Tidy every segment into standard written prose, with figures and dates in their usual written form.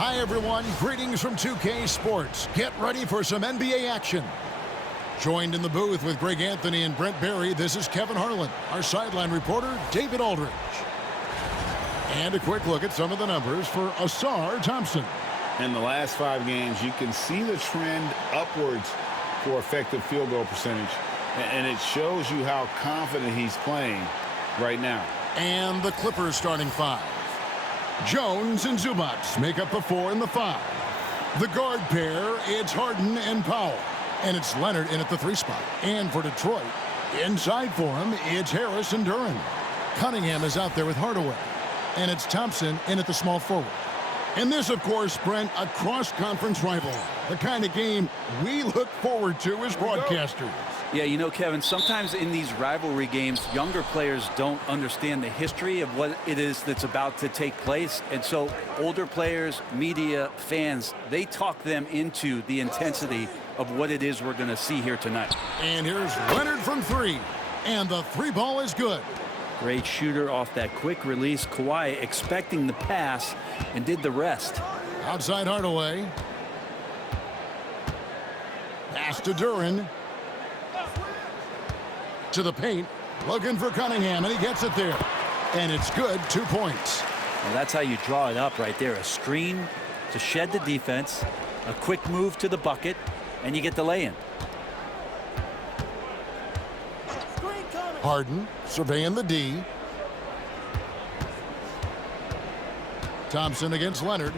Hi, everyone. Greetings from 2K Sports. Get ready for some NBA action. Joined in the booth with Greg Anthony and Brent Barry, this is Kevin Harlan. Our sideline reporter, David Aldridge. And a quick look at some of the numbers for Asar Thompson. In the last 5 games, you can see the trend upwards for effective field goal percentage. And it shows you how confident he's playing right now. And the Clippers starting 5. Jones and Zubac make up the 4 and the 5. The guard pair, it's Harden and Powell. And it's Leonard in at the 3 spot. And for Detroit, inside for him, it's Harris and Duren. Cunningham is out there with Hardaway. And it's Thompson in at the small forward. And this, of course, Brent, a cross-conference rival. The kind of game we look forward to as broadcasters. Yeah, you know, Kevin, sometimes in these rivalry games, younger players don't understand the history of what it is that's about to take place. And so older players, media, fans, they talk them into the intensity of what it is we're going to see here tonight. And here's Leonard from 3. And the 3 ball is good. Great shooter off that quick release. Kawhi expecting the pass and did the rest. Outside Hardaway. Pass to Duren. To the paint, looking for Cunningham, and he gets it there. And it's good, 2 points. Well, that's how you draw it up right there. A screen to shed the defense, a quick move to the bucket, and you get the lay-in. Harden surveying the D. Thompson against Leonard.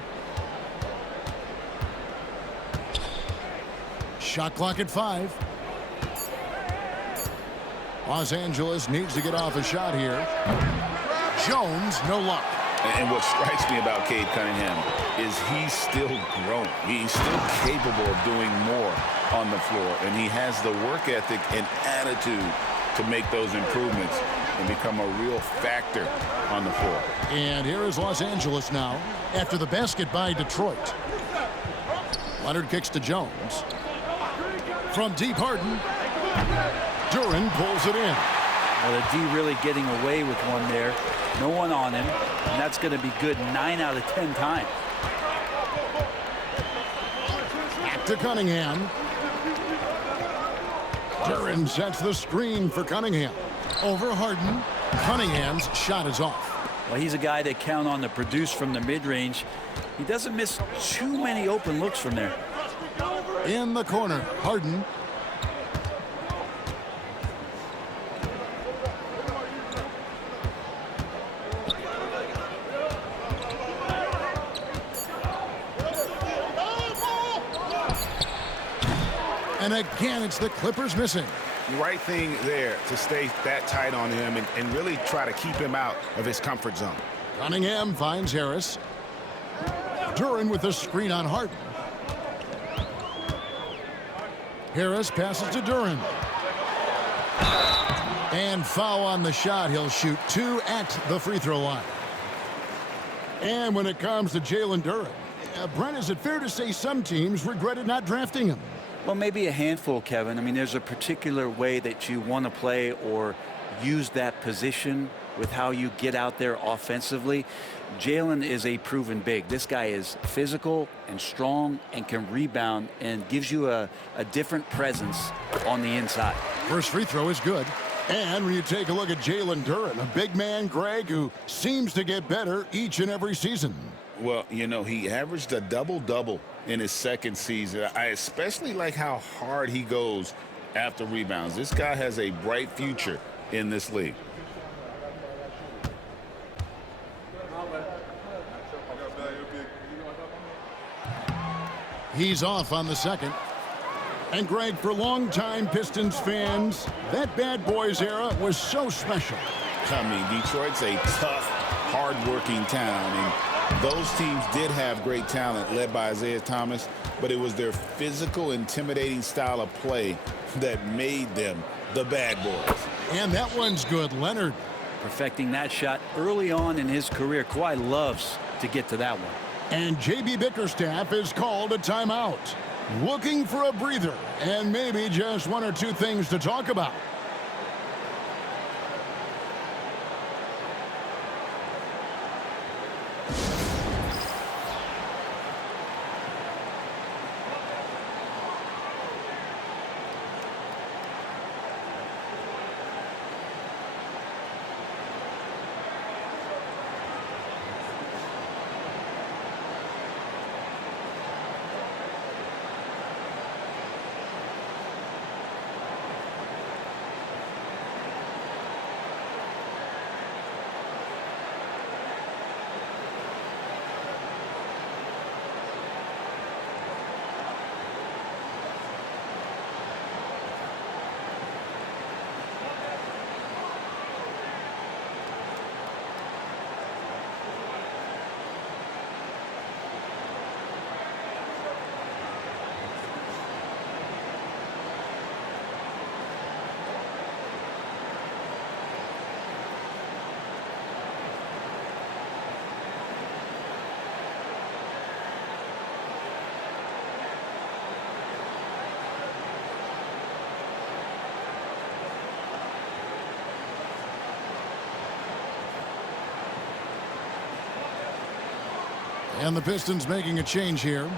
Shot clock at 5. Los Angeles needs to get off a shot here. Jones, no luck. And what strikes me about Cade Cunningham is he's still growing. He's still capable of doing more on the floor. And he has the work ethic and attitude to make those improvements and become a real factor on the floor. And here is Los Angeles now after the basket by Detroit. Leonard kicks to Jones. From deep, Harden. Duren pulls it in. Well, the D really getting away with one there. No one on him. And that's going to be good 9 out of 10 times. Back to Cunningham. Duren sets the screen for Cunningham. Over Harden. Cunningham's shot is off. Well, he's a guy that count on to produce from the mid-range. He doesn't miss too many open looks from there. In the corner, Harden. And again, it's the Clippers missing. The right thing there to stay that tight on him and really try to keep him out of his comfort zone. Cunningham finds Harris. Duren with a screen on Harden. Harris passes to Duren. And foul on the shot. He'll shoot 2 at the free throw line. And when it comes to Jalen Duren, Brent, is it fair to say some teams regretted not drafting him? Well, maybe a handful, Kevin. I mean, there's a particular way that you want to play or use that position with how you get out there offensively. Jalen is a proven big. This guy is physical and strong and can rebound and gives you a different presence on the inside. First free throw is good. And when you take a look at Jalen Duren, a big man, Greg, who seems to get better each and every season. Well, you know, he averaged a double-double in his 2nd season. I especially like how hard he goes after rebounds. This guy has a bright future in this league. He's off on the 2nd. And Greg, for longtime Pistons fans, that bad boys era was so special. I mean, Detroit's a tough, hard-working town, and those teams did have great talent led by Isaiah Thomas, but it was their physical, intimidating style of play that made them the bad boys. And that one's good, Leonard. Perfecting that shot early on in his career. Kawhi loves to get to that one. And J.B. Bickerstaff has called a timeout. Looking for a breather and maybe just 1 or 2 things to talk about. And the Pistons making a change here.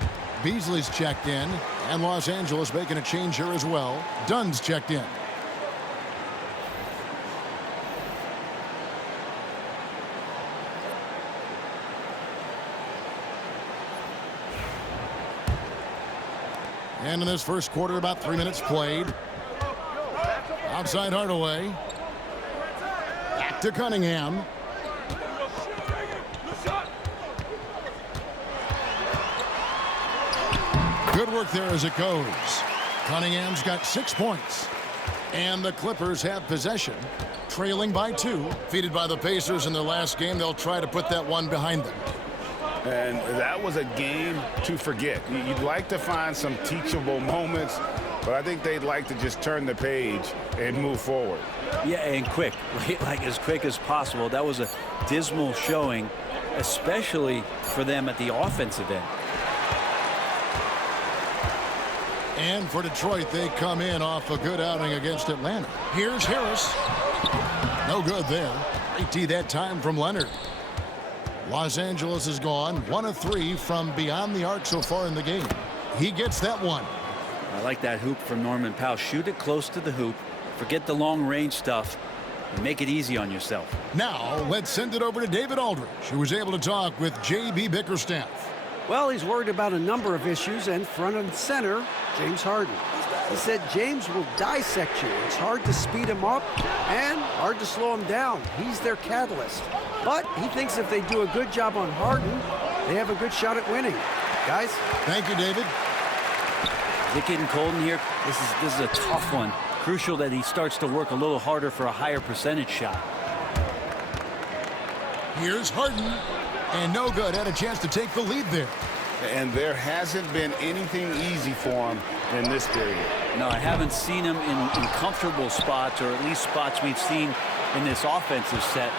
Beasley's checked in, and Los Angeles making a change here as well. Dunn's checked in. And in this first quarter, about 3 minutes played. Outside Hardaway. Back to Cunningham. Good work there as it goes. Cunningham's got 6 points. And the Clippers have possession, trailing by 2. Defeated by the Pacers in their last game, they'll try to put that one behind them. And that was a game to forget. You'd like to find some teachable moments, but I think they'd like to just turn the page and move forward. Yeah, and quick, like as quick as possible. That was a dismal showing, especially for them at the offensive end. And for Detroit, they come in off a good outing against Atlanta. Here's Harris. No good there. Great D that time from Leonard. Los Angeles is gone 1 of 3 from beyond the arc so far in the game. He gets that one. I like that hoop from Norman Powell. Shoot it close to the hoop. Forget the long range stuff and make it easy on yourself. Now let's send it over to David Aldridge, who was able to talk with J.B. Bickerstaff. Well, he's worried about a number of issues, and front and center, James Harden. He said James will dissect you. It's hard to speed him up and hard to slow him down. He's their catalyst. But he thinks if they do a good job on Harden, they have a good shot at winning. Guys? Thank you, David. Is it getting cold in here? This is a tough one. Crucial that he starts to work a little harder for a higher percentage shot. Here's Harden. And no good. Had a chance to take the lead there. And there hasn't been anything easy for him in this period. No, I haven't seen him in comfortable spots, or at least spots we've seen in this offensive set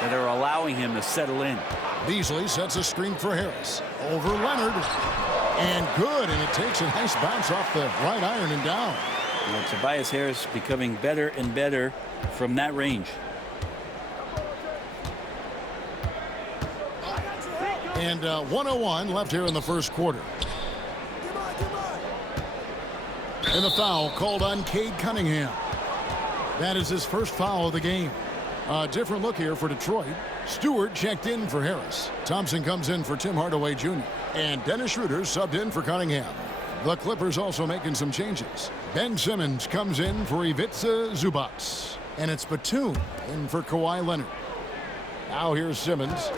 that are allowing him to settle in. Beasley sets a screen for Harris. Over Leonard. And good. And it takes a nice bounce off the right iron and down. Tobias Harris becoming better and better from that range. And 1:01 left here in the first quarter. And the foul called on Cade Cunningham. That is his first foul of the game. A different look here for Detroit. Stewart checked in for Harris. Thompson comes in for Tim Hardaway Jr. And Dennis Schroeder subbed in for Cunningham. The Clippers also making some changes. Ben Simmons comes in for Ivica Zubac. And it's Batum in for Kawhi Leonard. Now here's Simmons.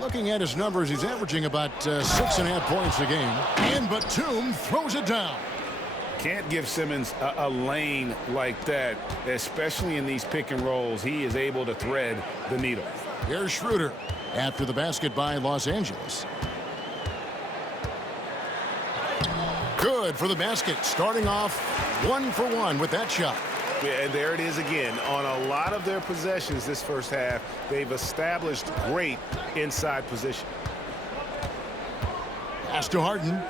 Looking at his numbers, he's averaging about 6.5 points a game. And Batum throws it down. Can't give Simmons a lane like that, especially in these pick and rolls. He is able to thread the needle. Here's Schroeder after the basket by Los Angeles. Good for the basket, starting off 1 for 1 with that shot. Yeah, and there it is again. On a lot of their possessions this first half, they've established great inside position. Pass to Harden.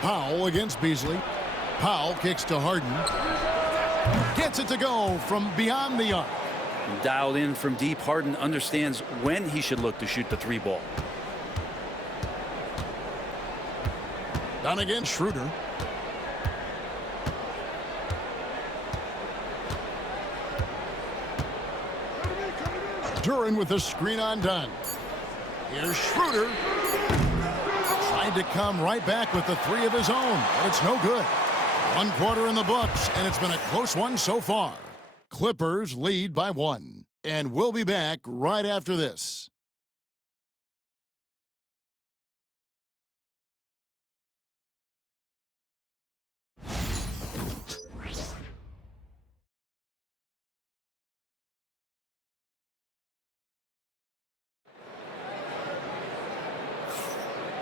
Powell against Beasley. Powell kicks to Harden. Gets it to go from beyond the arc. Dialed in from deep. Harden understands when he should look to shoot the 3 ball. Down again, Schroeder. Duran with the screen on Dunn. Here's Schroeder. Tried to come right back with the 3 of his own, but it's no good. 1 quarter in the books, and it's been a close one so far. Clippers lead by 1. And we'll be back right after this.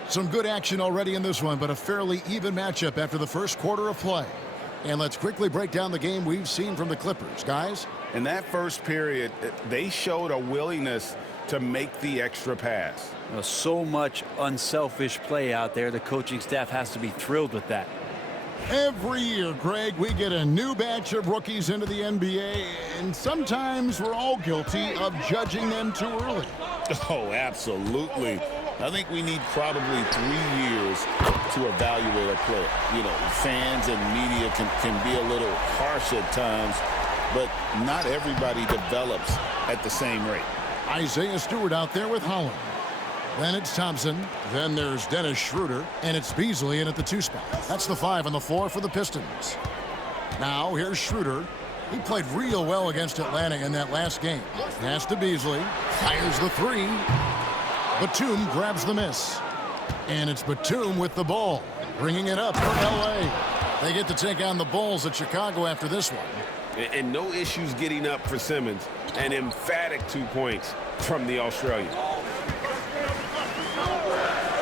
Some good action already in this one, but a fairly even matchup after the first quarter of play. And let's quickly break down the game we've seen from the Clippers. Guys? In that first period, they showed a willingness to make the extra pass. So much unselfish play out there. The coaching staff has to be thrilled with that. Every year, Greg, we get a new batch of rookies into the NBA, and sometimes we're all guilty of judging them too early. Oh, absolutely. I think we need probably 3 years to evaluate a player. You know, fans and media can be a little harsh at times, but not everybody develops at the same rate. Isaiah Stewart out there with Holland. Then it's Thompson. Then there's Dennis Schroeder. And it's Beasley in at the 2 spot. That's the 5 and the 4 for the Pistons. Now here's Schroeder. He played real well against Atlanta in that last game. Pass to Beasley. Fires the 3. Batum grabs the miss. And it's Batum with the ball. Bringing it up for L.A. They get to take on the Bulls at Chicago after this one. And no issues getting up for Simmons. An emphatic 2 points from the Australian.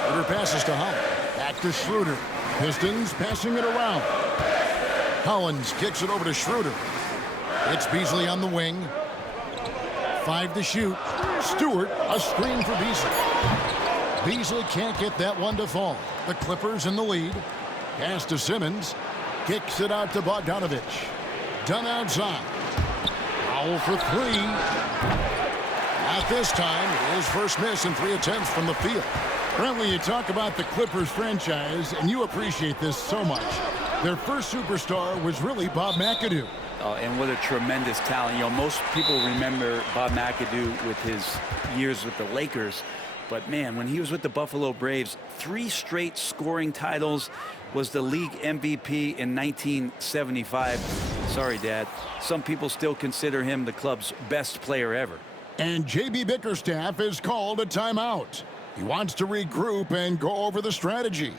Schroeder passes to Holland. Back to Schroeder. Pistons passing it around. Collins kicks it over to Schroeder. It's Beasley on the wing. 5 to shoot. Stewart, a screen for Beasley. Beasley can't get that one to fall. The Clippers in the lead. Pass to Simmons. Kicks it out to Bogdanovich. Done outside. Foul for 3. Not this time. His first miss in 3 attempts from the field. Currently, you talk about the Clippers franchise, and you appreciate this so much. Their first superstar was really Bob McAdoo. And what a tremendous talent. You know, most people remember Bob McAdoo with his years with the Lakers. But, man, when he was with the Buffalo Braves, 3 straight scoring titles, was the league MVP in 1975. Sorry, Dad. Some people still consider him the club's best player ever. And J.B. Bickerstaff has called a timeout. He wants to regroup and go over the strategy.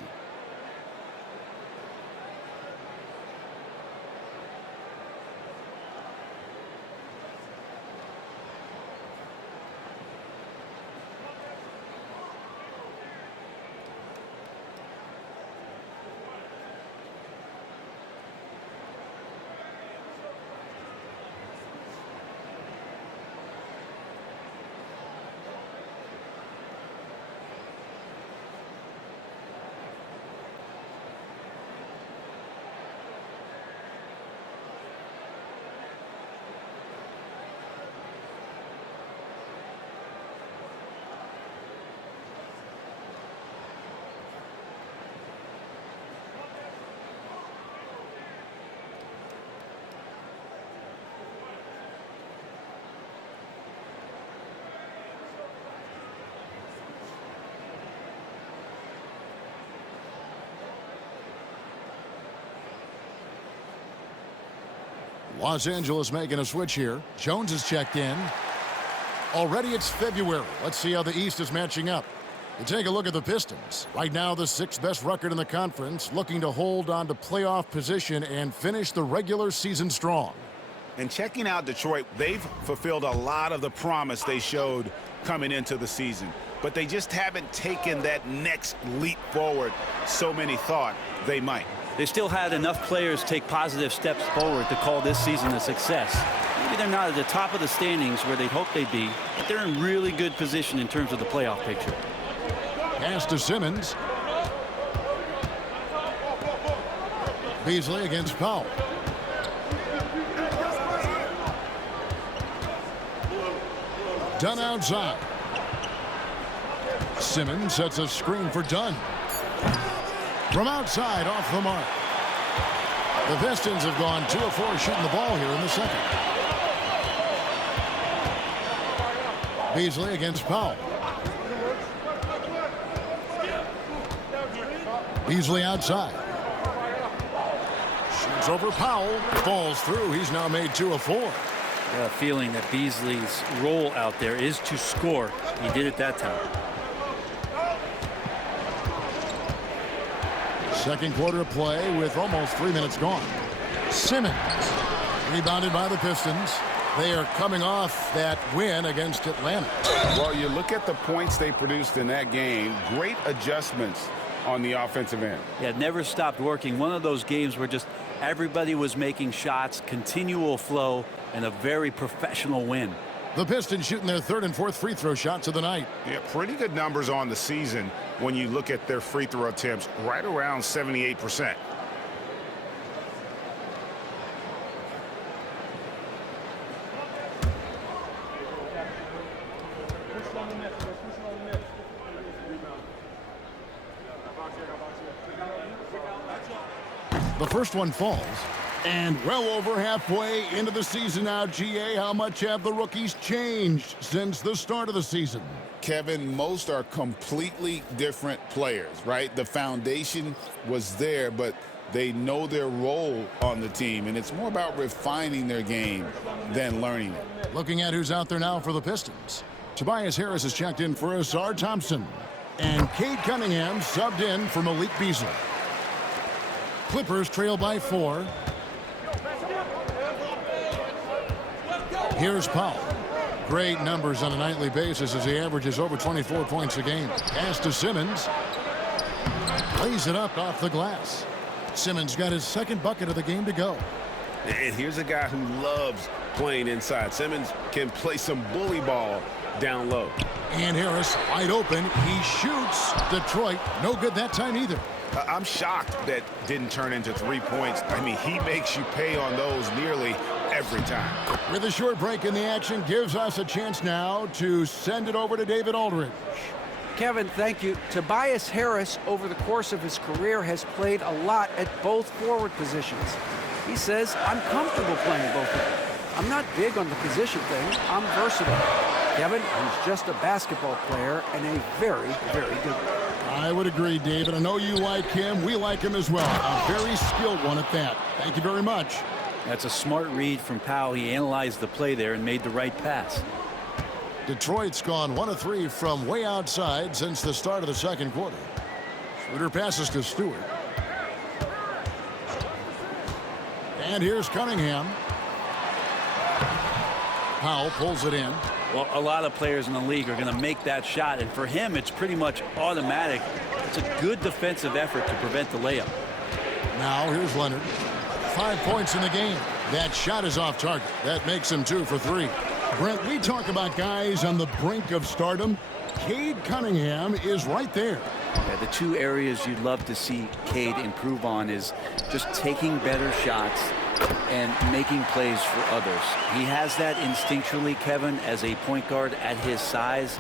Los Angeles making a switch here. Jones is checked in. Already it's February. Let's see how the East is matching up. You take a look at the Pistons. Right now the 6th best record in the conference, looking to hold on to playoff position and finish the regular season strong. And checking out Detroit, they've fulfilled a lot of the promise they showed coming into the season. But they just haven't taken that next leap forward so many thought they might. They still had enough players take positive steps forward to call this season a success. Maybe they're not at the top of the standings where they'd hope they'd be, but they're in really good position in terms of the playoff picture. Pass to Simmons. Beasley against Powell. Dunn outside. Simmons sets a screen for Dunn. From outside, off the mark. The Pistons have gone 2 of 4 shooting the ball here in the second. Beasley against Powell. Beasley outside. Shoots over Powell. Falls through. He's now made 2 of 4. I got a feeling that Beasley's role out there is to score. He did it that time. Second quarter of play with almost 3 minutes gone. Simmons rebounded by the Pistons. They are coming off that win against Atlanta. Well, you look at the points they produced in that game. Great adjustments on the offensive end. Yeah, it never stopped working. One of those games where just everybody was making shots, continual flow, and a very professional win. The Pistons shooting their 3rd and 4th free throw shots of the night. Yeah, pretty good numbers on the season when you look at their free throw attempts, right around 78%. The first one falls. And well over halfway into the season now, GA, how much have the rookies changed since the start of the season? Kevin, most are completely different players, right? The foundation was there, but they know their role on the team, and it's more about refining their game than learning it. Looking at who's out there now for the Pistons. Tobias Harris has checked in for Asar Thompson. And Cade Cunningham subbed in for Malik Beasley. Clippers trail by 4. Here's Powell. Great numbers on a nightly basis as he averages over 24 points a game. Pass to Simmons. Lays it up off the glass. Simmons got his second bucket of the game to go. And here's a guy who loves playing inside. Simmons can play some bully ball down low. And Harris wide open. He shoots. Detroit no good that time either. I'm shocked that didn't turn into 3 points. I mean, he makes you pay on those nearly every time. With a short break in the action, gives us a chance now to send it over to David Aldridge. Kevin, thank you. Tobias Harris, over the course of his career, has played a lot at both forward positions. He says, I'm comfortable playing both of them. I'm not big on the position thing. I'm versatile. Kevin, he's just a basketball player and a very, very good one. I would agree, David. I know you like him. We like him as well. A very skilled one at that. Thank you very much. That's a smart read from Powell. He analyzed the play there and made the right pass. Detroit's gone 1 of 3 from way outside since the start of the second quarter. Schroeder passes to Stewart. And here's Cunningham. Powell pulls it in. Well, a lot of players in the league are going to make that shot, and for him, it's pretty much automatic. It's a good defensive effort to prevent the layup. Now here's Leonard. 5 points in the game. That shot is off target. That makes him 2 for 3. Brent, we talk about guys on the brink of stardom. Cade Cunningham is right there. Yeah, the two areas you'd love to see Cade improve on is just taking better shots and making plays for others. He has that instinctually, Kevin, as a point guard at his size.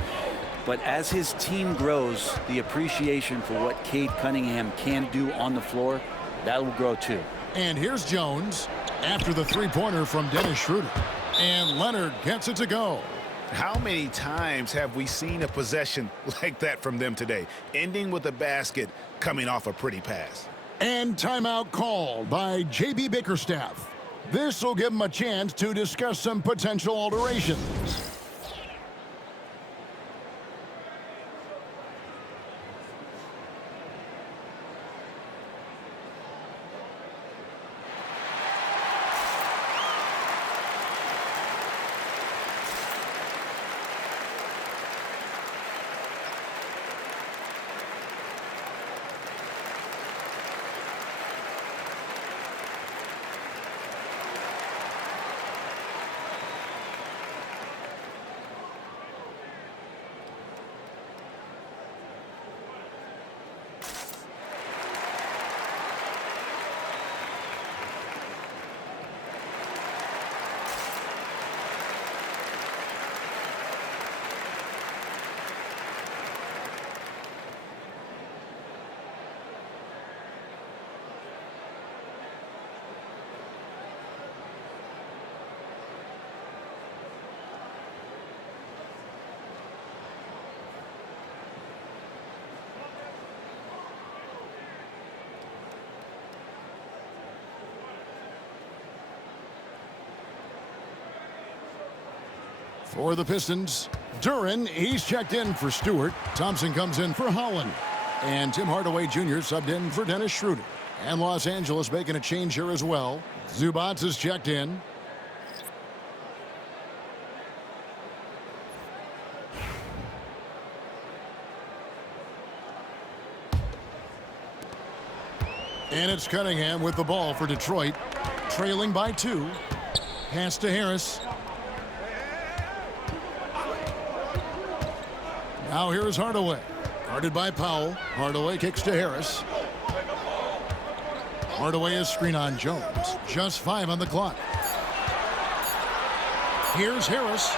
But as his team grows, the appreciation for what Cade Cunningham can do on the floor, that will grow too. And here's Jones after the three-pointer from Dennis Schroeder. And Leonard gets it to go. How many times have we seen a possession like that from them today, ending with a basket coming off a pretty pass? And timeout called by J.B. Bickerstaff. This will give him a chance to discuss some potential alterations. For the Pistons, Duran, he's checked in for Stewart. Thompson comes in for Holland. And Tim Hardaway Jr. subbed in for Dennis Schroeder. And Los Angeles making a change here as well. Zubac is checked in. And it's Cunningham with the ball for Detroit. Trailing by 2. Pass to Harris. Now here is Hardaway. Guarded by Powell. Hardaway kicks to Harris. Hardaway is screen on Jones. Just 5 on the clock. Here's Harris.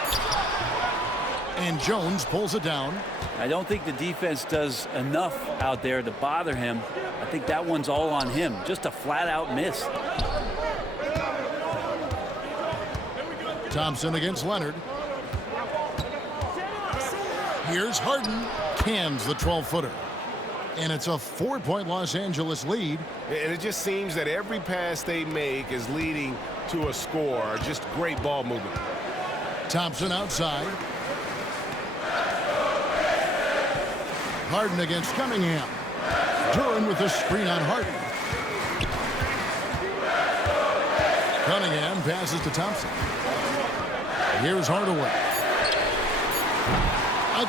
And Jones pulls it down. I don't think the defense does enough out there to bother him. I think that one's all on him. Just a flat-out miss. Thompson against Leonard. Here's Harden. Cans the 12-footer. And it's a 4-point Los Angeles lead. And it just seems that every pass they make is leading to a score. Just great ball movement. Thompson outside. Harden against Cunningham. Duran with the screen on Harden. Cunningham passes to Thompson. Here's Hardaway.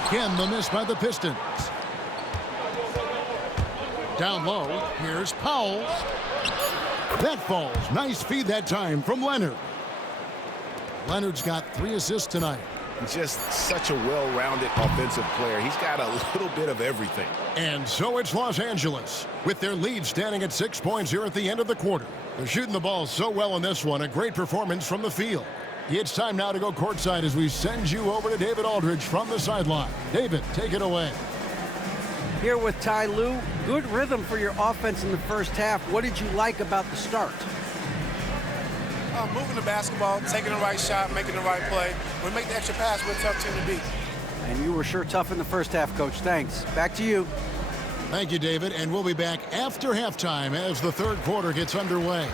Again, the miss by the Pistons. Down low, here's Powell. That falls. Nice feed that time from Leonard. Leonard's got 3 assists tonight. Just such a well-rounded offensive player. He's got a little bit of everything. And so it's Los Angeles, with their lead standing at 6 points here at the end of the quarter. They're shooting the ball so well in this one. A great performance from the field. It's time now to go courtside as we send you over to David Aldridge from the sideline. David, take it away. Here with Ty Lue. Good rhythm for your offense in the first half. What did you like about the start? Moving the basketball, taking the right shot, making the right play. When we make the extra pass, we're a tough team to beat. And you were sure tough in the first half, Coach. Thanks. Back to you. Thank you, David. And we'll be back after halftime as the third quarter gets underway.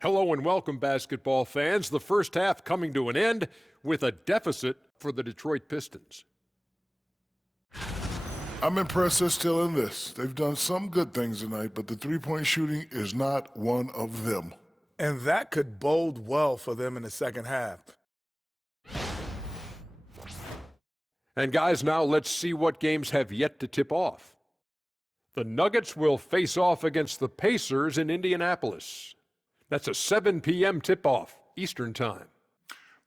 Hello and welcome, basketball fans. The first half coming to an end with a deficit for the Detroit Pistons. I'm impressed they're still in this. They've done some good things tonight, but the three-point shooting is not one of them. And that could bode well for them in the second half. And guys, now let's see what games have yet to tip off. The Nuggets will face off against the Pacers in Indianapolis. That's a 7 p.m. tip-off, Eastern Time.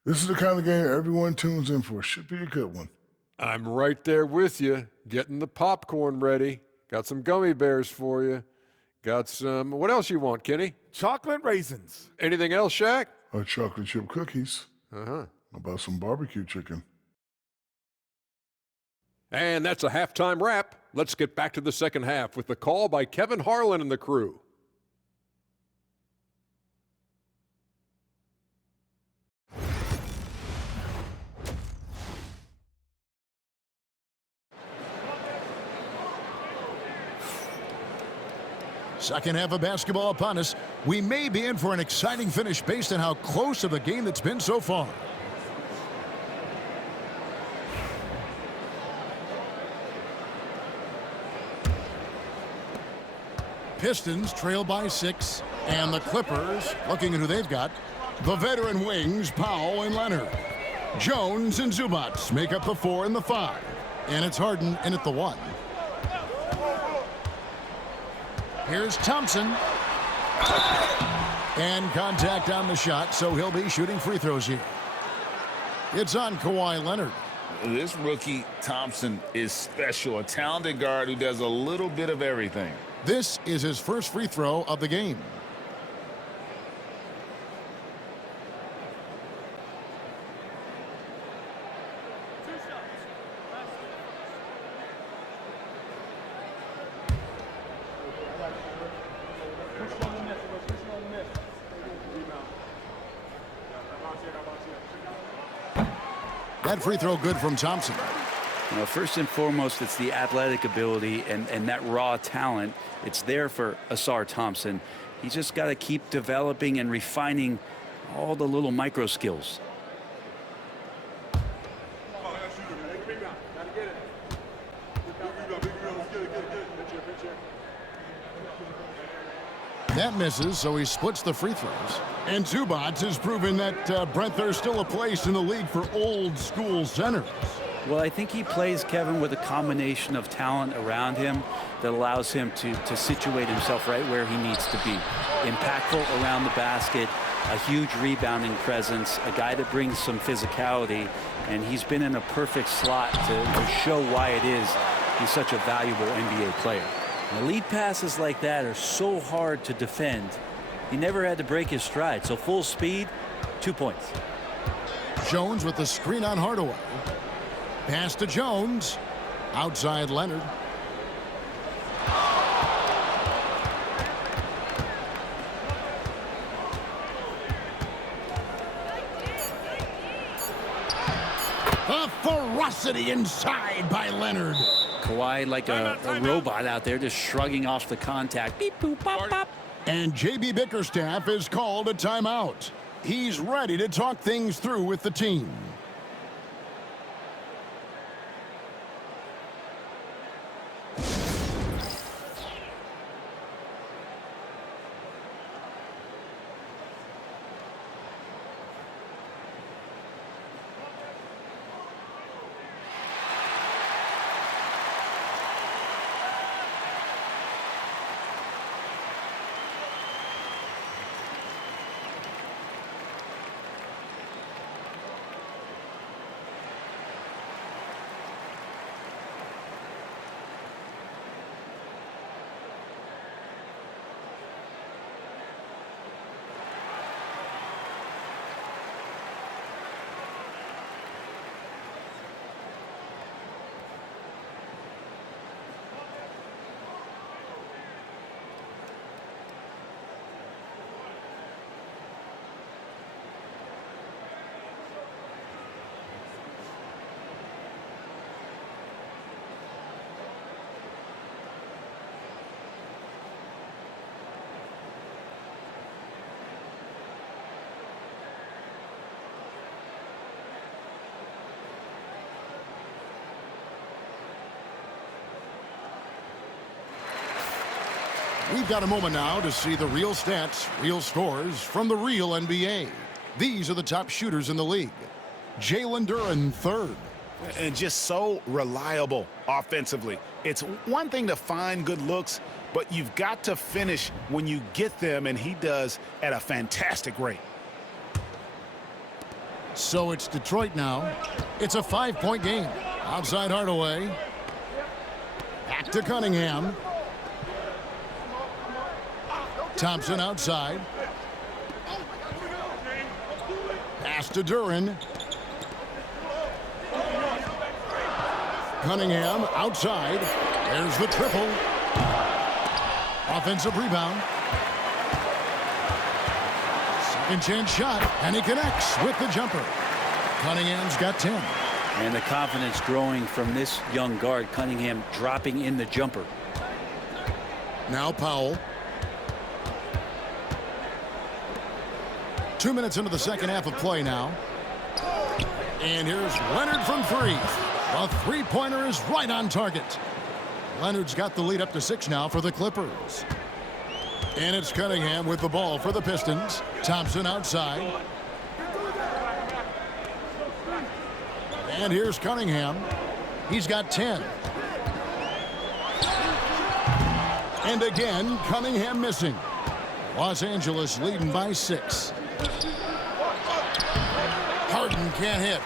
This is the kind of game everyone tunes in for. Should be a good one. I'm right there with you, getting the popcorn ready. Got some gummy bears for you. Got some, what else you want, Kenny? Chocolate raisins. Anything else, Shaq? Chocolate chip cookies. Uh-huh. How about some barbecue chicken? And that's a halftime wrap. Let's get back to the second half with the call by Kevin Harlan and the crew. Second half of basketball upon us. We may be in for an exciting finish based on how close of a game that's been so far. Pistons trail by 6, and the Clippers, looking at who they've got, the veteran wings, Powell and Leonard. Jones and Zubac make up the 4 and the 5, and it's Harden in at the 1. Here's Thompson. And contact on the shot, so he'll be shooting free throws here. It's on Kawhi Leonard. This rookie, Thompson, is special. A talented guard who does a little bit of everything. This is his first free throw of the game. That free throw good from Thompson. You know, first and foremost, it's the athletic ability and that raw talent. It's there for Asar Thompson. He's just got to keep developing and refining all the little micro skills. That misses, so he splits the free throws. And Zubac has proven that, Brent, there's still a place in the league for old school centers. Well, I think he plays, Kevin, with a combination of talent around him that allows him to situate himself right where he needs to be. Impactful around the basket, a huge rebounding presence, a guy that brings some physicality, and he's been in a perfect slot to show why it is he's such a valuable NBA player. And lead passes like that are so hard to defend. He never had to break his stride, so full speed, 2 points. Jones with the screen on Hardaway. Pass to Jones. Outside Leonard. The ferocity inside by Leonard. Kawhi like a robot out there just shrugging off the contact. Beep, boop, pop, pop. And J.B. Bickerstaff is called a timeout. He's ready to talk things through with the team. We've got a moment now to see the real stats, real scores from the real NBA. These are the top shooters in the league. Jalen Duren, third. And just so reliable offensively. It's one thing to find good looks, but you've got to finish when you get them, and he does at a fantastic rate. So it's Detroit now. It's a 5-point game. Outside Hardaway. Back to Cunningham. Thompson outside. Pass to Duren. Cunningham outside. There's the triple. Offensive rebound. Second chance shot, and he connects with the jumper. Cunningham's got 10. And the confidence growing from this young guard, Cunningham dropping in the jumper. Now Powell. 2 minutes into the second half of play now. And here's Leonard from three. The three-pointer is right on target. Leonard's got the lead up to 6 now for the Clippers. And it's Cunningham with the ball for the Pistons. Thompson outside. And here's Cunningham. He's got 10. And again, Cunningham missing. Los Angeles leading by 6. Harden can't hit.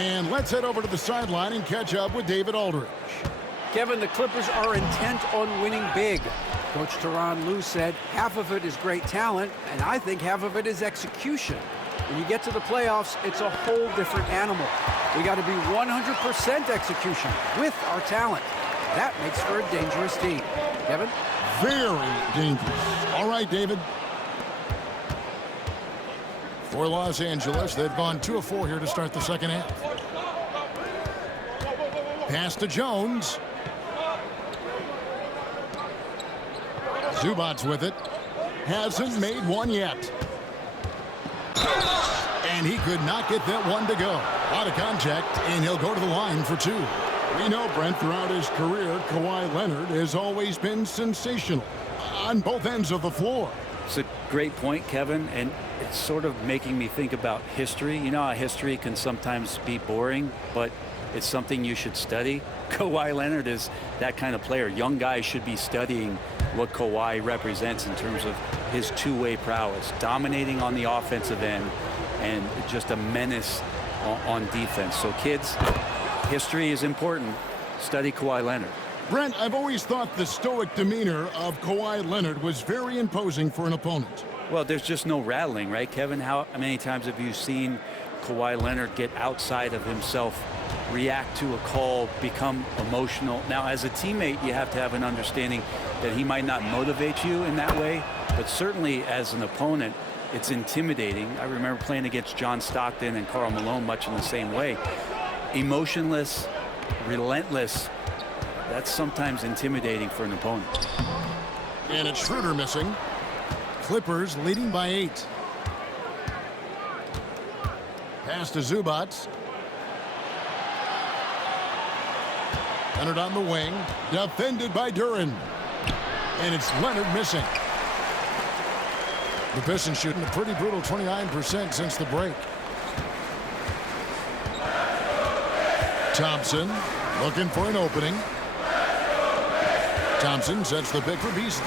And let's head over to the sideline and catch up with David Aldridge. Kevin, the Clippers are intent on winning big. Coach Tyronn Lue said half of it is great talent, and I think half of it is execution. When you get to the playoffs, it's a whole different animal. We got to be 100% execution with our talent. That makes for a dangerous team. Kevin? Very dangerous. All right, David. For Los Angeles, they've gone 2 of 4 here to start the second half. Pass to Jones. Zubac's with it. Hasn't made one yet. And he could not get that one to go. Out of contact, and he'll go to the line for 2. We know, Brent, throughout his career, Kawhi Leonard has always been sensational on both ends of the floor. Great point, Kevin, and it's sort of making me think about history. You know how history can sometimes be boring, but it's something you should study. Kawhi Leonard is that kind of player. Young guys should be studying what Kawhi represents in terms of his two-way prowess, dominating on the offensive end, and just a menace on defense. So kids, history is important. Study Kawhi Leonard. Brent, I've always thought the stoic demeanor of Kawhi Leonard was very imposing for an opponent. Well, there's just no rattling, right, Kevin? How many times have you seen Kawhi Leonard get outside of himself, react to a call, become emotional? Now, as a teammate, you have to have an understanding that he might not motivate you in that way, but certainly as an opponent, it's intimidating. I remember playing against John Stockton and Karl Malone much in the same way. Emotionless, relentless. That's sometimes intimidating for an opponent. And it's Schroeder missing. Clippers leading by 8. Pass to Zubac. Leonard on the wing. Defended by Duran. And it's Leonard missing. The Pistons shooting a pretty brutal 29% since the break. Thompson looking for an opening. Thompson sets the pick for Beasley.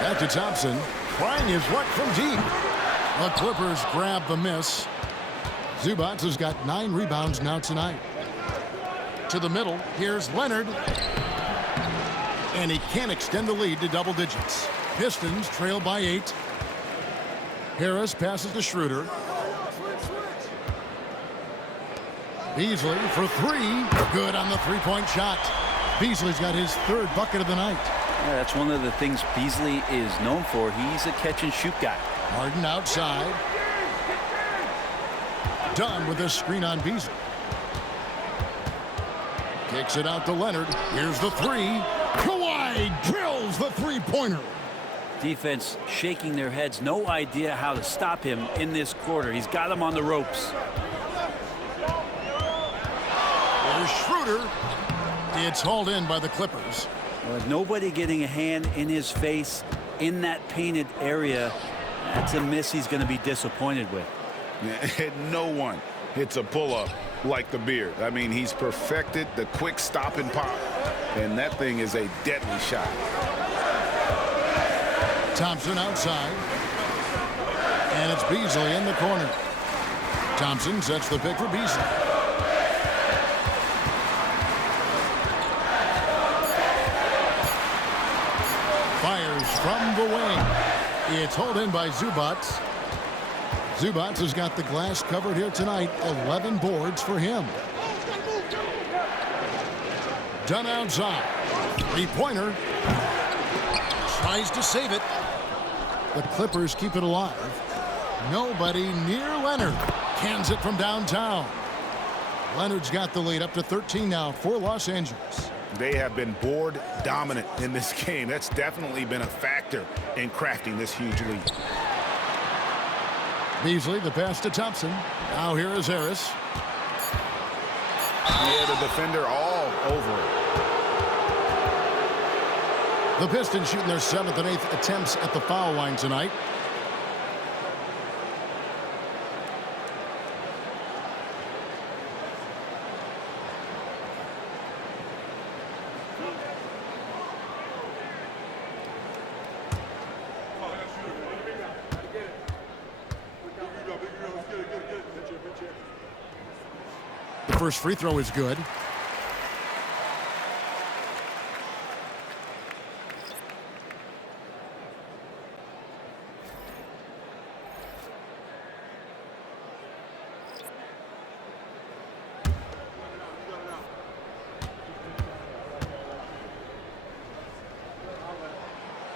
Back to Thompson. Trying his luck from deep. The Clippers grab the miss. Zubac has got 9 rebounds now tonight. To the middle. Here's Leonard. And he can't extend the lead to double digits. Pistons trail by 8. Harris passes to Schroeder. Beasley for 3. Good on the three-point shot. Beasley's got his 3rd bucket of the night. Yeah, that's one of the things Beasley is known for. He's a catch-and-shoot guy. Harden outside. Done with this screen on Beasley. Kicks it out to Leonard. Here's the 3. Kawhi drills the three-pointer. Defense shaking their heads. No idea how to stop him in this quarter. He's got him on the ropes. Here's Schroeder. It's hauled in by the Clippers. With nobody getting a hand in his face in that painted area, that's a miss he's going to be disappointed with. No one hits a pull-up like the Beard. I mean, he's perfected the quick stop and pop, and that thing is a deadly shot. Thompson outside. And it's Beasley in the corner. Thompson sets the pick for Beasley. Fires from the wing. It's hauled in by Zubac. Zubac has got the glass covered here tonight. 11 boards for him. Done outside. Three-pointer. Tries to save it. The Clippers keep it alive. Nobody near Leonard. Cans it from downtown. Leonard's got the lead up to 13 now for Los Angeles. They have been board dominant in this game. That's definitely been a factor in crafting this huge lead. Beasley, the pass to Thompson. Now here is Harris. Yeah, the defender all over it. The Pistons shooting their 7th and 8th attempts at the foul line tonight. The first free throw is good.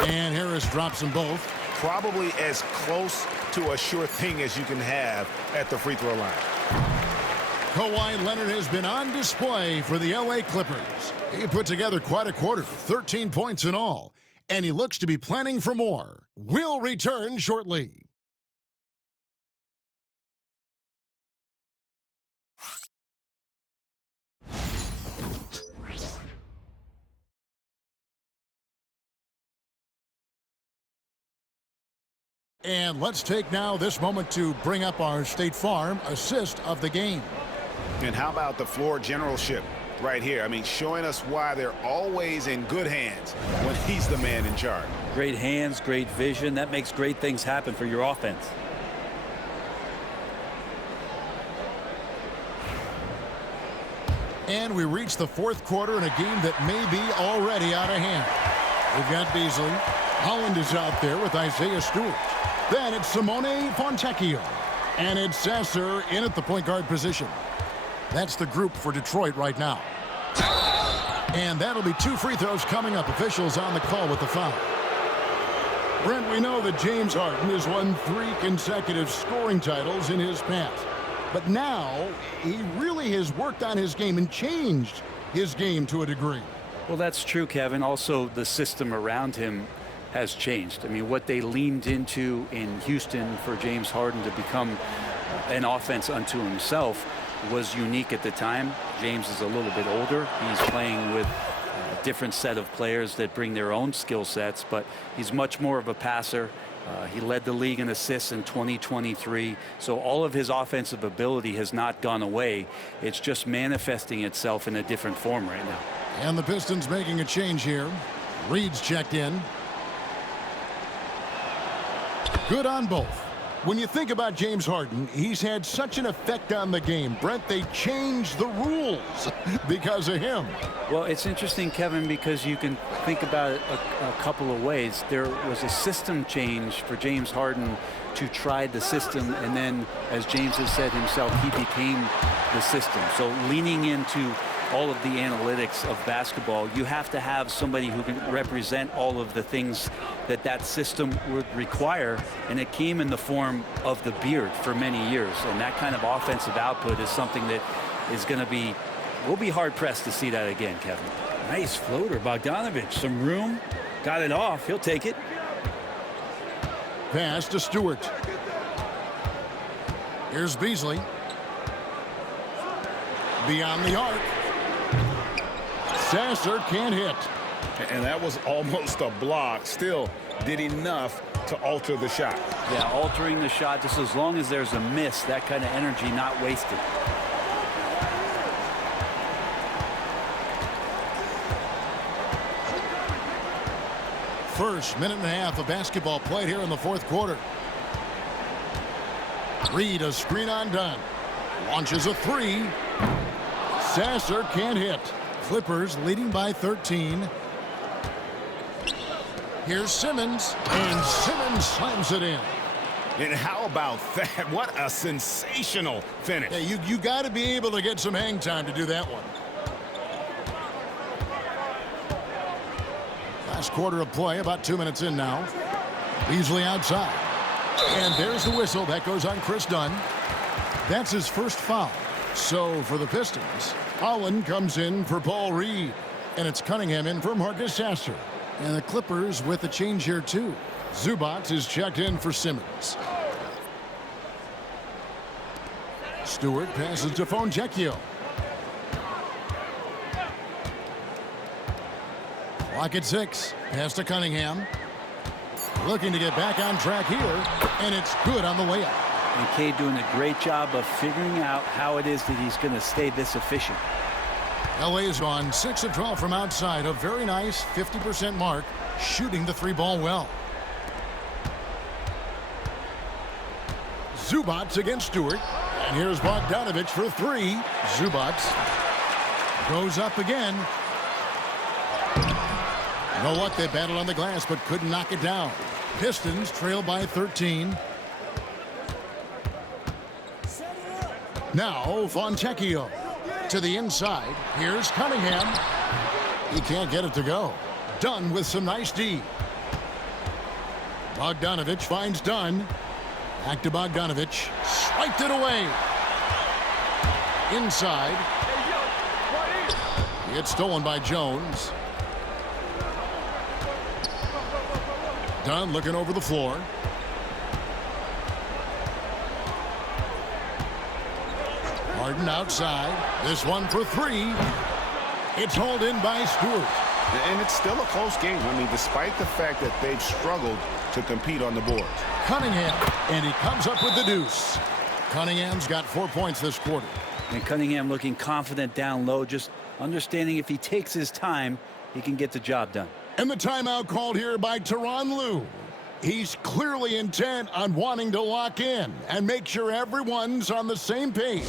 And Harris drops them both. Probably as close to a sure thing as you can have at the free throw line. Kawhi Leonard has been on display for the LA Clippers. He put together quite a quarter, 13 points in all, and he looks to be planning for more. We'll return shortly. And let's take now this moment to bring up our State Farm assist of the game. And how about the floor generalship right here? I mean, showing us why they're always in good hands when he's the man in charge. Great hands, great vision. That makes great things happen for your offense. And we reach the fourth quarter in a game that may be already out of hand. We've got Beasley. Holland is out there with Isaiah Stewart. Then it's Simone Fontecchio. And it's Sasser in at the point guard position. That's the group for Detroit right now. And that'll be 2 free throws coming up. Officials on the call with the foul. Brent, we know that James Harden has won 3 consecutive scoring titles in his past. But now he really has worked on his game and changed his game to a degree. Well, that's true, Kevin. Also, the system around him has changed. I mean, what they leaned into in Houston for James Harden to become an offense unto himself was unique at the time. James is a little bit older. He's playing with a different set of players that bring their own skill sets, but he's much more of a passer. He led the league in assists in 2023. So all of his offensive ability has not gone away. It's just manifesting itself in a different form right now. And the Pistons making a change here. Reed's checked in. Good on both. When you think about James Harden, he's had such an effect on the game. Brent, they changed the rules because of him. Well, it's interesting, Kevin, because you can think about it a couple of ways. There was a system change for James Harden to try the system, and then, as James has said himself, he became the system. So leaning into all of the analytics of basketball, you have to have somebody who can represent all of the things that that system would require, and it came in the form of the beard for many years. And that kind of offensive output is something that is going to be, we'll be hard-pressed to see that again, Kevin. Nice floater, Bogdanovich. Some room, got it off. He'll take it. Pass to Stewart. Here's Beasley. Beyond the arc. Sasser can't hit. And that was almost a block. Still did enough to alter the shot. Yeah, altering the shot, just as long as there's a miss, that kind of energy not wasted. First minute and a half of basketball played here in the fourth quarter. Reed, a screen on Dunn. Launches a 3. Sasser can't hit. Clippers leading by 13. Here's Simmons, and Simmons slams it in. And how about that? What a sensational finish. Yeah, you got to be able to get some hang time to do that one. Last quarter of play, about 2 minutes in now. Beasley outside. And there's the whistle. That goes on Chris Dunn. That's his first foul. So for the Pistons, Holland comes in for Paul Reed. And it's Cunningham in for Marcus Sasser. And the Clippers with a change here too. Zubac is checked in for Simmons. Stewart passes to Fontecchio. Clock at 6. Pass to Cunningham. Looking to get back on track here. And it's good on the way up. And Cade doing a great job of figuring out how it is that he's going to stay this efficient. LA is on 6 of 12 from outside. A very nice 50% mark. Shooting the 3-ball well. Zubac against Stewart. And here's Bogdanovich for 3. Zubac goes up again. You know what? They battled on the glass but couldn't knock it down. Pistons trail by 13. Now Fontecchio to the inside. Here's Cunningham. He can't get it to go. Dunn with some nice D. Bogdanovich finds Dunn. Back to Bogdanovich. Swiped it away. Inside. It's stolen by Jones. Dunn looking over the floor. Harden outside. This one for 3. It's hauled in by Stewart. And it's still a close game. I mean, despite the fact that they've struggled to compete on the boards. Cunningham, and he comes up with the deuce. Cunningham's got 4 points this quarter. And Cunningham looking confident down low, just understanding if he takes his time, he can get the job done. And the timeout called here by Tyronn Lue. He's clearly intent on wanting to lock in and make sure everyone's on the same page.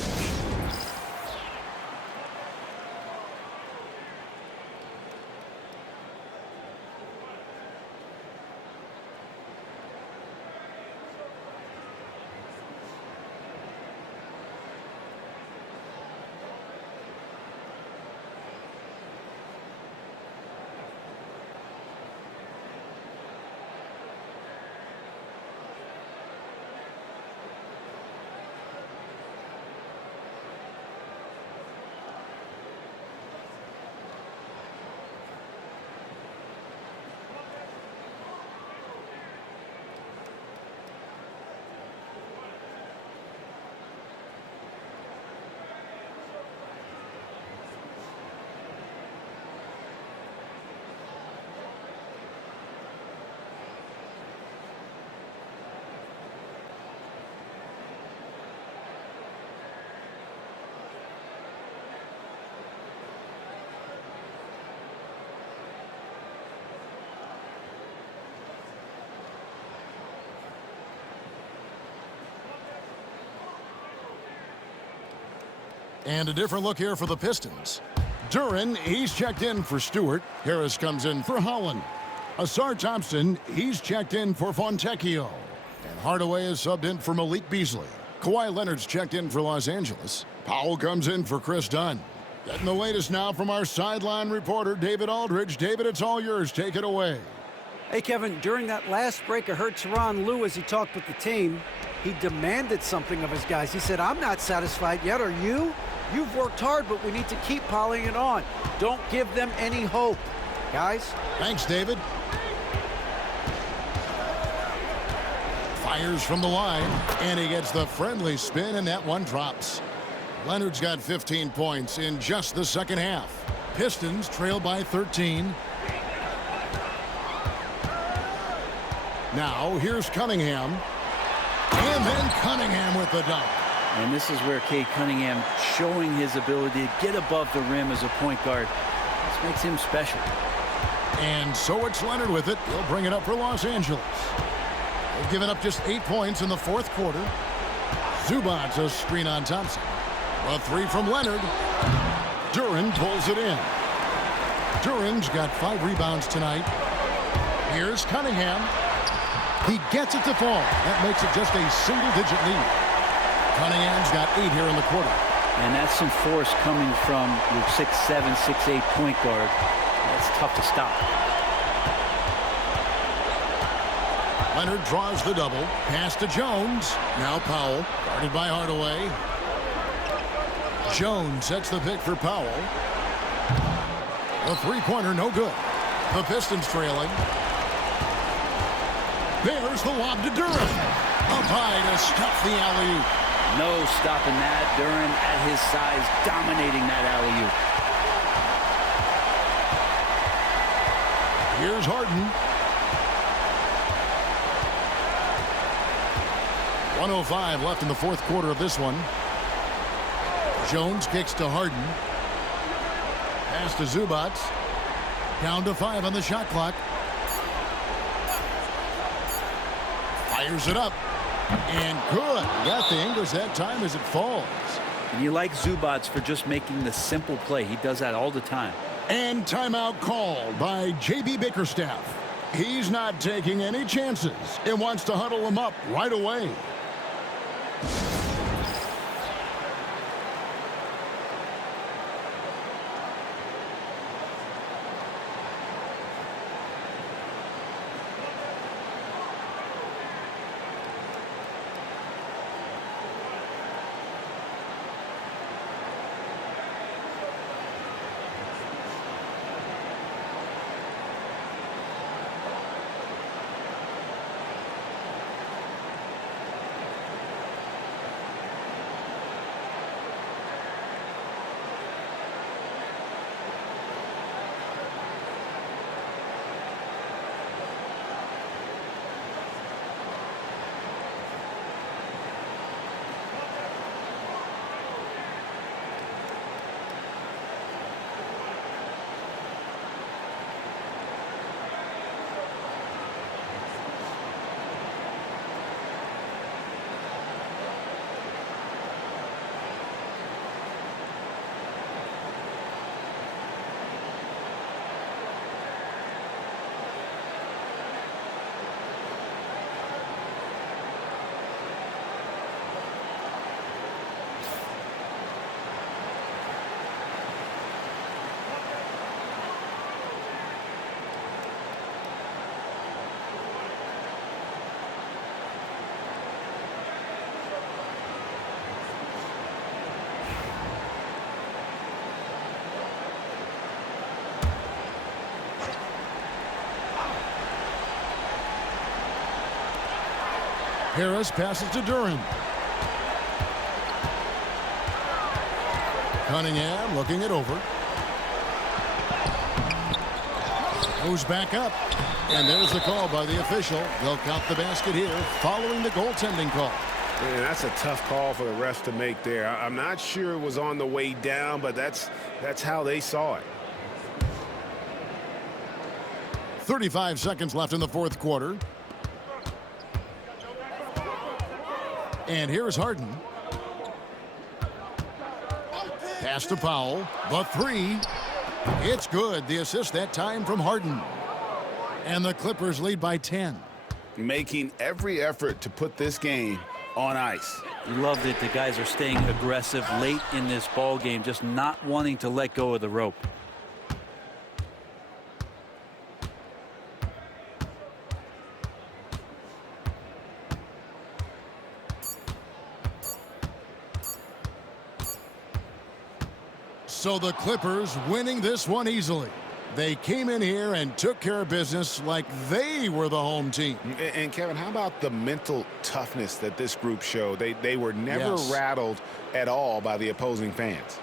And a different look here for the Pistons. Duren, he's checked in for Stewart. Harris comes in for Holland. Asar Thompson, he's checked in for Fontecchio. And Hardaway is subbed in for Malik Beasley. Kawhi Leonard's checked in for Los Angeles. Powell comes in for Chris Dunn. Getting the latest now from our sideline reporter, David Aldridge. David, it's all yours. Take it away. Hey, Kevin, during that last break, I heard Tyronn Lue as he talked with the team. He demanded something of his guys. He said, I'm not satisfied yet. Are you? You've worked hard, but we need to keep piling it on. Don't give them any hope. Guys? Thanks, David. Fires from the line, and he gets the friendly spin, and that one drops. Leonard's got 15 points in just the second half. Pistons trail by 13. Now, here's Cunningham. And then Cunningham with the dunk. And this is where Cade Cunningham showing his ability to get above the rim as a point guard. This makes him special. And so it's Leonard with it. He'll bring it up for Los Angeles. They've given up just 8 points in the fourth quarter. Zubac's a screen on Thompson. A three from Leonard. Duren pulls it in. Duren's got 5 rebounds tonight. Here's Cunningham. He gets it to fall. That makes it just a single-digit lead. Cunningham's got 8 here in the quarter. And that's some force coming from your 6'7", 6'8" point guard. That's tough to stop. Leonard draws the double. Pass to Jones. Now Powell, guarded by Hardaway. Jones sets the pick for Powell. The three-pointer, no good. The Pistons trailing. There's the lob to Duren. Up high to stuff the alley-oop. No stopping that. Duren at his size, dominating that alley-oop. Here's Harden. 1:05 left in the fourth quarter of this one. Jones kicks to Harden. Pass to Zubac. Down to 5 on the shot clock. Fires it up. And good. Got the English that time as it falls. And you like Zubac for just making the simple play. He does that all the time. And timeout called by J.B. Bickerstaff. He's not taking any chances and wants to huddle him up right away. Harris passes to Duran. Cunningham looking it over. Goes back up. And there's the call by the official. They'll count the basket here following the goaltending call. Man, that's a tough call for the refs to make there. I'm not sure it was on the way down, but that's how they saw it. 35 seconds left in the fourth quarter. And here's Harden. Pass to Powell. The three. It's good. The assist that time from Harden. And the Clippers lead by 10. Making every effort to put this game on ice. Love that the guys are staying aggressive late in this ball game, just not wanting to let go of the rope. So the Clippers winning this one easily. They came in here and took care of business like they were the home team. And Kevin, how about the mental toughness that this group showed? They were never rattled at all by the opposing fans.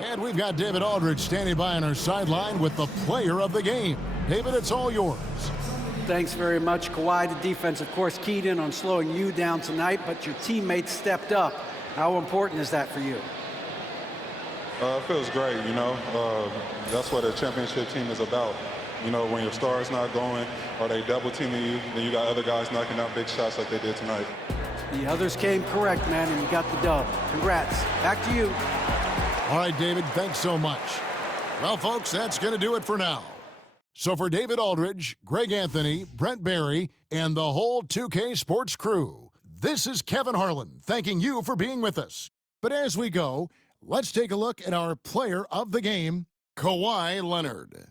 And we've got David Aldridge standing by on our sideline with the player of the game. David, it's all yours. Thanks very much, Kawhi. The defense, of course, keyed in on slowing you down tonight, but your teammates stepped up. How important is that for you? It feels great, you know. That's what a championship team is about. You know, when your star's not going or they double teaming you, then you got other guys knocking out big shots like they did tonight. The others came correct, man, and you got the dub. Congrats. Back to you. All right, David, thanks so much. Well, folks, that's going to do it for now. So for David Aldridge, Greg Anthony, Brent Barry, and the whole 2K Sports crew, this is Kevin Harlan thanking you for being with us. But as we go, let's take a look at our player of the game, Kawhi Leonard.